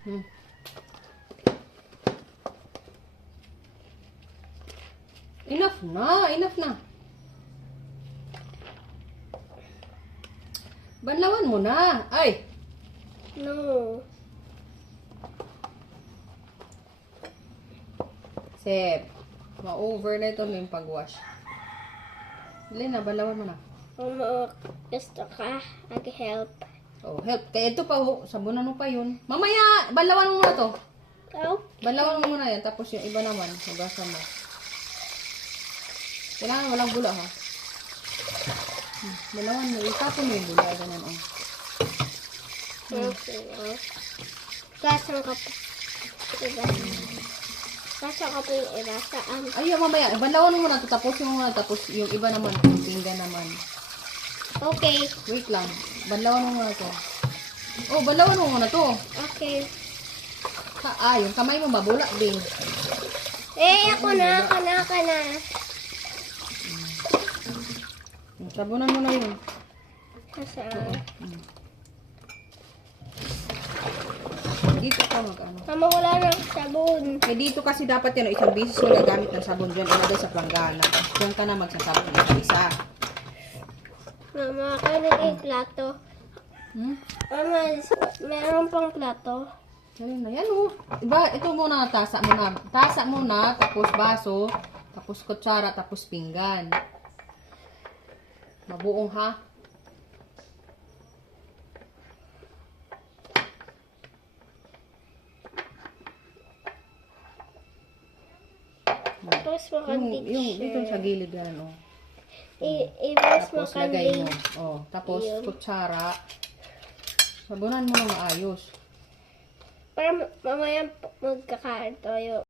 Hmm. Enough na, enough na. Banlawan mo na. Ay! No. Sep. Ma-over na ito yung pag-wash. Dali na, banlawan mo na. Mama, gusto ka? Mag-help. Oh, help. Kaya ito pa, oh, sabunan mo pa yun. Mamaya, banlawan mo muna to. Oh? Banlawan mo muna yan. Tapos yung iba naman, hugasan mo. Kailangan walang bula, ha? Banlawan mo. Itapon mo yung bula. Ganun, oh. Okay. Kasang ka po. Iba. Kasang ka po yung iba. Saan? Ay, mamaya. Banlawan mo muna to. Tapos yung muna. Tapos yung iba naman. Yung pinggan naman. Okay. Wait lang. Banlawan mo muna to. Oh, banlawan mo muna to. Okay. Yung kamay mo mabula, Bing. Ako na. Sabunan mo na yun. Kasaan? Dito ka mag-ano. Mama, wala ng sabon. Eh, dito kasi dapat yan, isang beses mo gagamit ng sabon dyan. Ilagay sa planggana. Diyan ka na magsasabon ng isa. Mama, kaya yung plato. Mama, meron pang plato. Ayun na yan, oh. Diba, ito muna, tasa muna. Tasa muna, tapos baso, tapos kutsara, tapos pinggan. Mabuong, ha? Tapos makandit Yung dito sa gilid yan, oh. Tapos Tapos lagay makandit. mo. Oh, tapos Ayun. kutsara. Sabunan mo ng maayos. Para mamaya magkakain tayo.